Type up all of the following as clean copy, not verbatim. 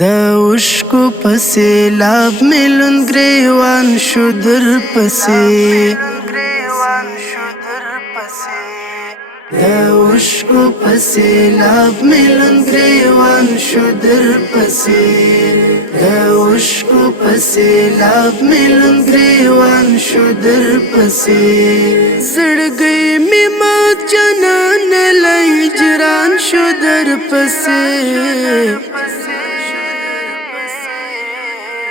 د اوښکو په سیلاب مې لوند ګریوان شو در پسې د اوښکو په سیلاب مې لوند ګریوان شو در پسې د اوښکو په سیلاب مې لوند ګریوان شو در پسې زړګی مې مات جانان له هجران شو در پسې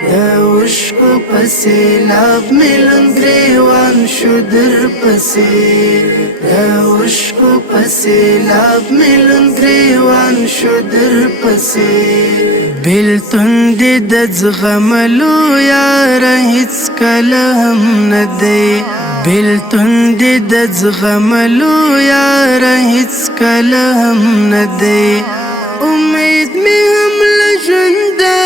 د اوښکو په سیلاب مې لوند ګریوان شو در پسې د اوښکو په سیلاب مې لوند ګریوان شو در پسې بېلتون دې د زغملو یاره هېڅکله هم نه دی بېلتون دې د زغملو یاره هېڅکله هم نه دی امید مې هم له ژونده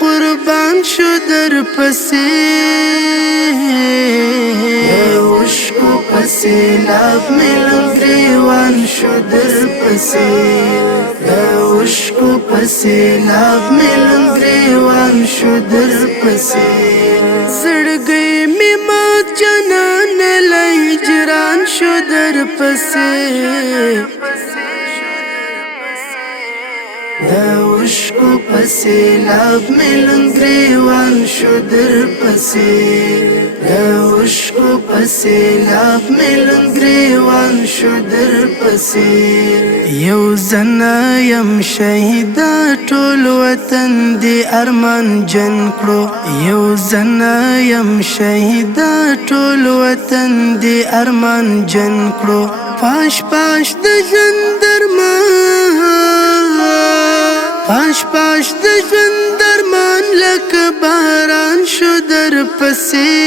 قربان شو در پسې د اوښکو په سیلاب مې لوند ګریوان شو در پسې د اوښکو په سیلاب مې لوند ګریوان شو در پسې زړګی مې مات جانان له هجران شو در پسې د اوښکو په سیلاب مې لوند ګریوان شو در پسې د اوښکو په سیلاب مې لوند ګریوان شو در پسې یو زنه یم شهیده ټول وطن دې ارمان جن کړو یو زنه یم شهیده ټول وطن دې ارمان جن کړو پاش پاش د ژوند درمان پاش پاش د ژوند درمان لکه باران شو در پسې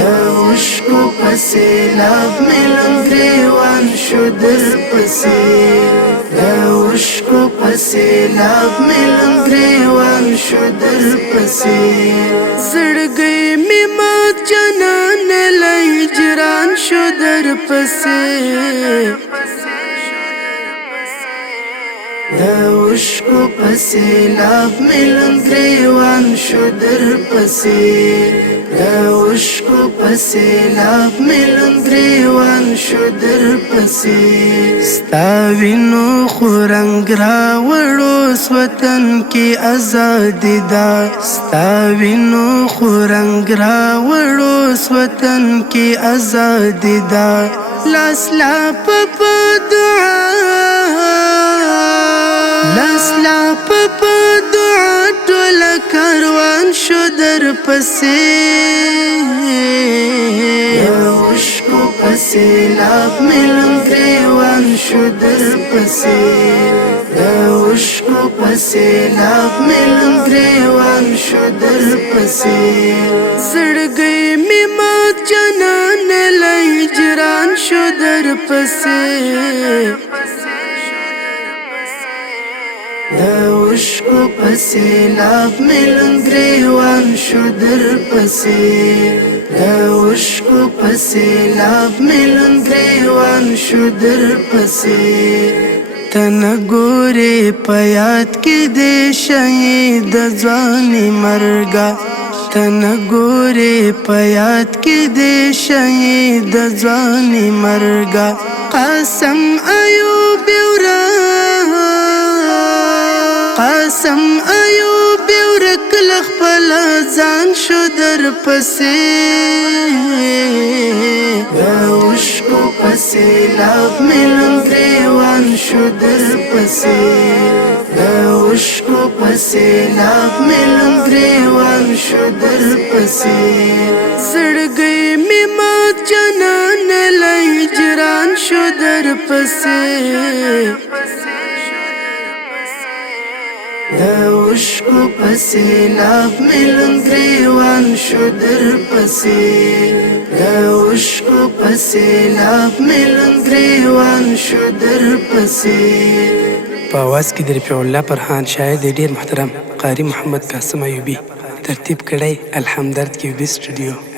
د اوښکو په سیلاب مې لوند ګریوان شو در پسې د اوښکو په سیلاب مې لوند ګریوان شو در پسې زړګی مې مات جانان له هجران شو در پسې د اوښکو په سیلاب مې لوند ګریوان شو در پسې د اوښکو په سیلاب مې لوند ګریوان شو در پسې ستا وینو خو رنګ راوړو اوس وطن کې ازادي ده ستا وینو خو رنګ راوړو اوس وطن کې ازادي ده لاس لا په دعا لاس لا په دعا ټول کاروان شو در پسې د اوښکو په سیلاب مې لوند ګریوان شو در پسې د اوښکو په سیلاب مې لوند ګریوان شو در پسې زړګی مې مات جانان له هجران شو در پسې د اوښکو په سیلاب مې لوند ګریوان شو در پسې د اوښکو په سیلاب مې لوند ګریوان شو در پسې ته نه ګورې په یاد کې دې شهید ځواني مرګه ته نه ګورې په یاد کې دې شهید ځواني مرګه قسم ایوب قسم ایوب ورک خپل ځان شو در پسې د اوښکو په سیلاب مې لوند ګریوان شو در پسې د اوښکو په سیلاب مې لوند ګریوان شو در پسې زړګی مې مات جانان له هجران شو در پسې د اوښکو په سیلاب مې لوند ګریوان شو در پسې د اوښکو په سیلاب مې لوند ګریوان شو در پسې په اواز کې د رفیع الله فرحان شاعر د ډیر محترم قاری محمد قاسم ایوبی ترتیب کړی الحمدرد کیوبی سټوډیو